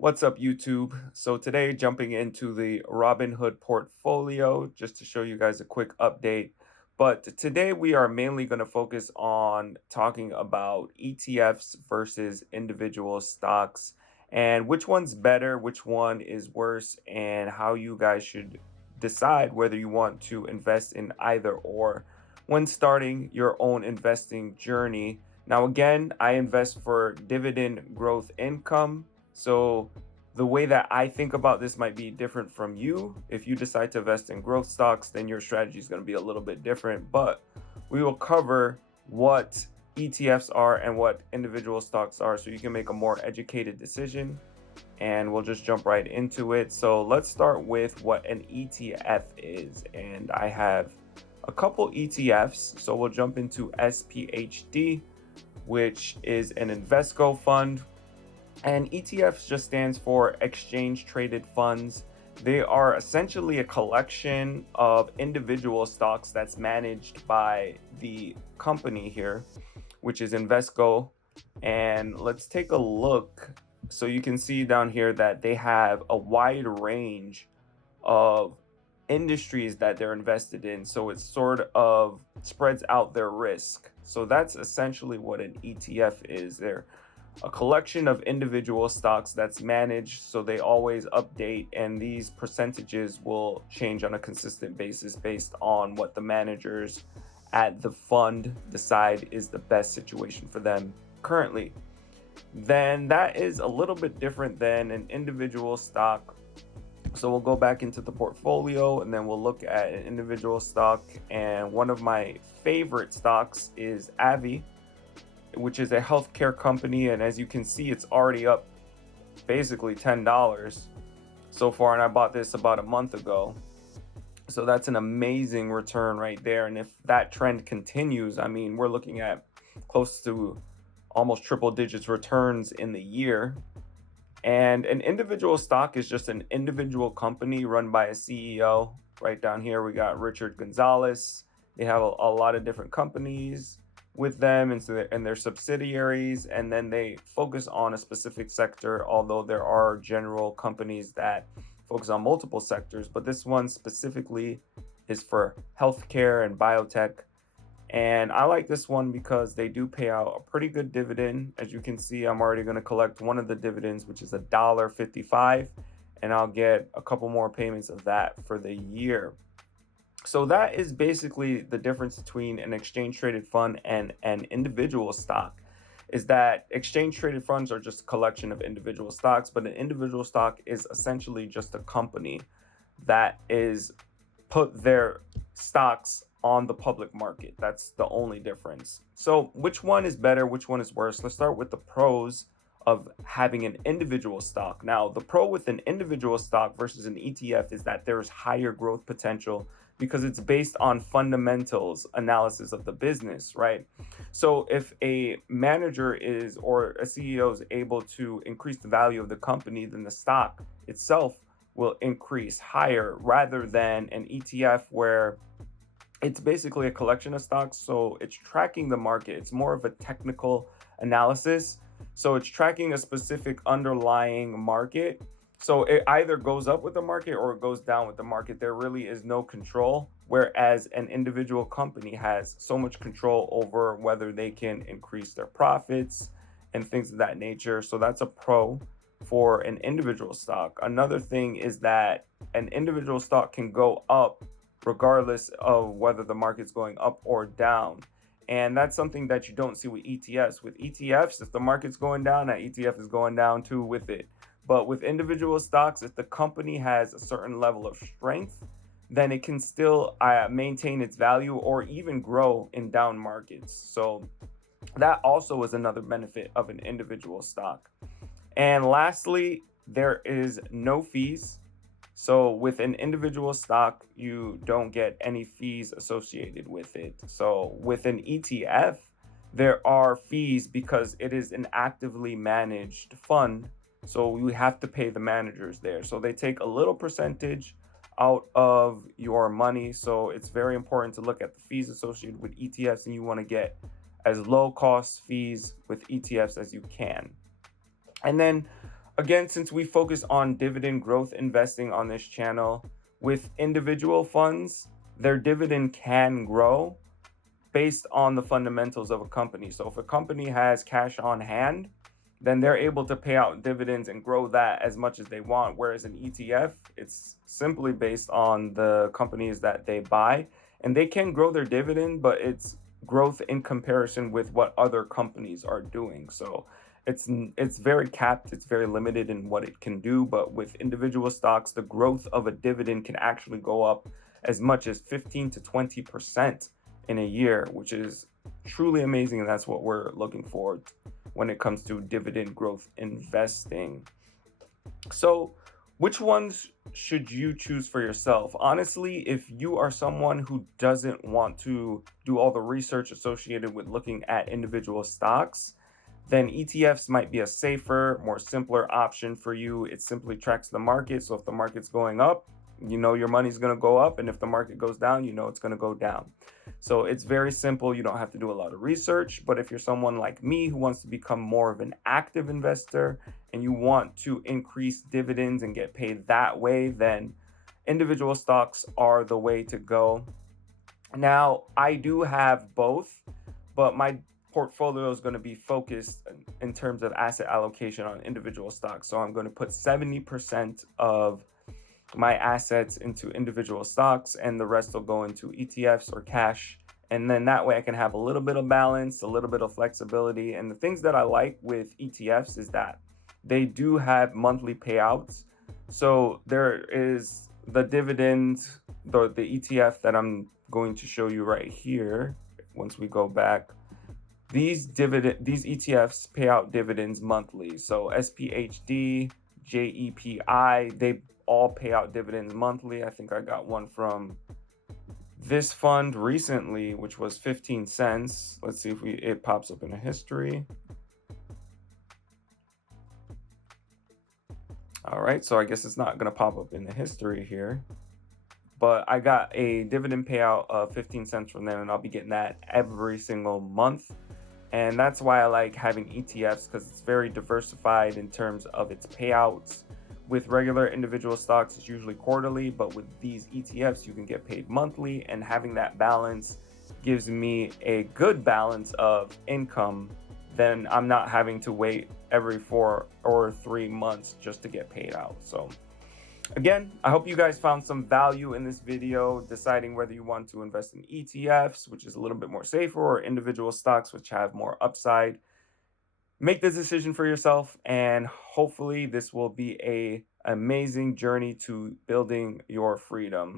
What's up, YouTube? So today, jumping into the Robinhood portfolio, just to show you guys a quick update. But today we are mainly going to focus on talking about ETFs versus individual stocks and which one's better, which one is worse, and how you guys should decide whether you want to invest in either or when starting your own investing journey. Now, again, I invest for dividend growth income. So the way that I think about this might be different from you. If you decide to invest in growth stocks, then your strategy is going to be a little bit different. But we will cover what ETFs are and what individual stocks are so you can make a more educated decision. And we'll just jump right into it. So let's start with what an ETF is. And I have a couple ETFs. So we'll jump into SPHD, which is an Invesco fund. And ETFs just stands for exchange traded funds. They are essentially a collection of individual stocks that's managed by the company here, which is Invesco. And let's take a look. So you can see down here that they have a wide range of industries that they're invested in. So it sort of spreads out their risk. So that's essentially what an ETF is. They're a collection of individual stocks that's managed, so they always update, and these percentages will change on a consistent basis based on what the managers at the fund decide is the best situation for them currently. Then that is a little bit different than an individual stock. So we'll go back into the portfolio and then we'll look at an individual stock. And one of my favorite stocks is Avi, which is a healthcare company. And as you can see, it's already up basically $10 so far. And I bought this about a month ago. So that's an amazing return right there. And if that trend continues, I mean, we're looking at close to almost triple digits returns in the year. And an individual stock is just an individual company run by a CEO. Right down here, we got Richard Gonzalez. They have a lot of different companies with them and their subsidiaries, and then they focus on a specific sector, although there are general companies that focus on multiple sectors. But this one specifically is for healthcare and biotech. And I like this one because they do pay out a pretty good dividend. As you can see, I'm already going to collect one of the dividends, which is $1.55, and I'll get a couple more payments of that for the year. So that is basically the difference between an exchange traded fund and an individual stock, is that exchange traded funds are just a collection of individual stocks, but an individual stock is essentially just a company that is put their stocks on the public market. That's the only difference. So which one is better? Which one is worse? Let's start with the pros of having an individual stock. Now, the pro with an individual stock versus an ETF is that there's higher growth potential because it's based on fundamentals analysis of the business, right? So if a manager is or a CEO is able to increase the value of the company, then the stock itself will increase higher rather than an ETF where it's basically a collection of stocks. So it's tracking the market. It's more of a technical analysis. So it's tracking a specific underlying market. So it either goes up with the market or it goes down with the market. There really is no control. Whereas an individual company has so much control over whether they can increase their profits and things of that nature. So that's a pro for an individual stock. Another thing is that an individual stock can go up regardless of whether the market's going up or down. And that's something that you don't see with ETFs. With ETFs, if the market's going down, that ETF is going down too with it. But with individual stocks, if the company has a certain level of strength, then it can still maintain its value or even grow in down markets. So that also is another benefit of an individual stock. And lastly, there is no fees. So with an individual stock, you don't get any fees associated with it. So with an ETF, there are fees because it is an actively managed fund. So you have to pay the managers there. So they take a little percentage out of your money. So it's very important to look at the fees associated with ETFs, and you want to get as low cost fees with ETFs as you can. And then Again, since we focus on dividend growth investing on this channel, with individual funds, their dividend can grow based on the fundamentals of a company. So if a company has cash on hand, then they're able to pay out dividends and grow that as much as they want. Whereas an ETF, it's simply based on the companies that they buy, and they can grow their dividend, but it's growth in comparison with what other companies are doing. So it's very capped, it's very limited in what it can do. But with individual stocks, the growth of a dividend can actually go up as much as 15 to 20% in a year, which is truly amazing. And that's what we're looking for when it comes to dividend growth investing. So, which ones should you choose for yourself? Honestly, if you are someone who doesn't want to do all the research associated with looking at individual stocks, then ETFs might be a safer, more simpler option for you. It simply tracks the market. So if the market's going up, you know your money's going to go up. And if the market goes down, you know it's going to go down. So it's very simple. You don't have to do a lot of research. But if you're someone like me who wants to become more of an active investor and you want to increase dividends and get paid that way, then individual stocks are the way to go. Now, I do have both, but my portfolio is going to be focused in terms of asset allocation on individual stocks. So I'm going to put 70% of my assets into individual stocks, and the rest will go into ETFs or cash. And then that way I can have a little bit of balance, a little bit of flexibility. And the things that I like with ETFs is that they do have monthly payouts. So there is the dividend, the ETF that I'm going to show you right here. Once we go back, these ETFs pay out dividends monthly. So SPHD, JEPI, they all pay out dividends monthly. I think I got one from this fund recently, which was 15 cents. Let's see if it pops up in a history. All right, so I guess it's not going to pop up in the history here. But I got a dividend payout of 15 cents from them, and I'll be getting that every single month. And that's why I like having ETFs, because it's very diversified in terms of its payouts. With regular individual stocks, it's usually quarterly, but with these ETFs, you can get paid monthly, and having that balance gives me a good balance of income. Then I'm not having to wait every 4 or 3 months just to get paid out. So again, I hope you guys found some value in this video, deciding whether you want to invest in ETFs, which is a little bit more safer, or individual stocks, which have more upside. Make the decision for yourself, and hopefully this will be an amazing journey to building your freedom.